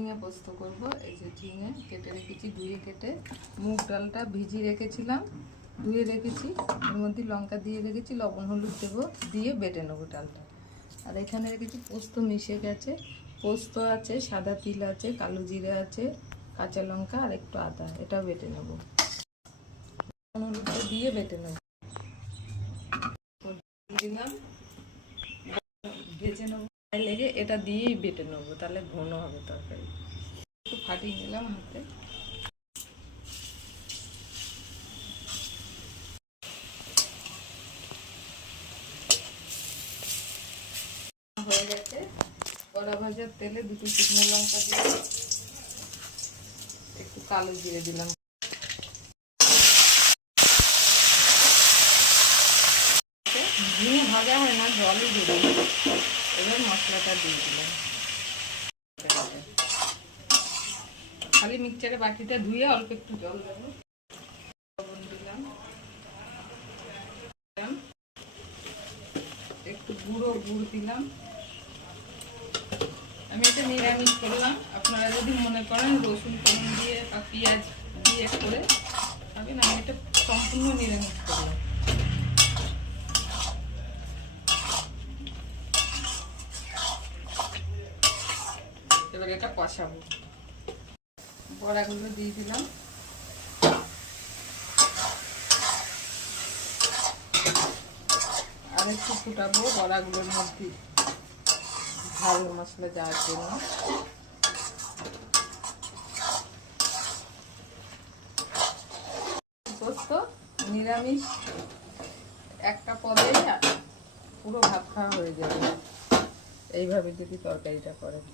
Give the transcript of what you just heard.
ঝিঙে পোস্ত করব। এই যে ঝিঙে কেটে রেখেছি, ধুয়ে কেটে। মুগ ডালটা ভিজিয়ে রেখেছিলাম, ধুয়ে রেখেছি। এর মধ্যে লঙ্কা দিয়ে রেখেছি, লবণ হলুদ দেবো, দিয়ে বেটে নেবো ডালটা। আর এখানে রেখেছি পোস্ত মিশে গেছে, পোস্ত আছে, সাদা তিল আছে, কালো জিরে আছে, কাঁচা লঙ্কা আর একটু আদা, এটাও বেটে নেবো। লবণ হলুদটা দিয়ে বেটে নেব। দিলাম, ভেজে নেবো লেগে, এটা দিয়েই বেটে নেবো, তাহলে ঘন হবে তরকারি। একটু ফাটিয়ে নিলাম হাতে। হয়ে গেছে। কড়া ভাজার তেলে দুটো শুকনো লঙ্কা দিয়ে একটু কালো জিরে দিলাম। ঝিঙে ভাজা হয় না, জলই দিয়ে দিলাম। এবার মশলাটা দিয়ে দিলাম। খালি মিক্সচারে বাটিটা ধুয়ে অল্প একটু জল দেবো। লবণ দিলাম, একটু গুঁড়ো গুড় দিলাম। আমি এটা নিরামিষ করলাম, আপনারা যদি মনে করেন রসুন ফোড়ন দিয়ে বা পেঁয়াজ দিয়ে করে খাবেন, আমি এটা সম্পূর্ণ নিরামিষ করলাম। এবার এটা কষাবো। বড়াগুলো দিয়ে দিলাম, আর একটু ফুটাবো বড়াগুলোর মধ্যে ঝাল মশলা যাওয়ার জন্য। পোস্ত নিরামিষ একটা পদে পুরো ভাত খাওয়া হয়ে যাবে এইভাবে যদি তরকারিটা করেন।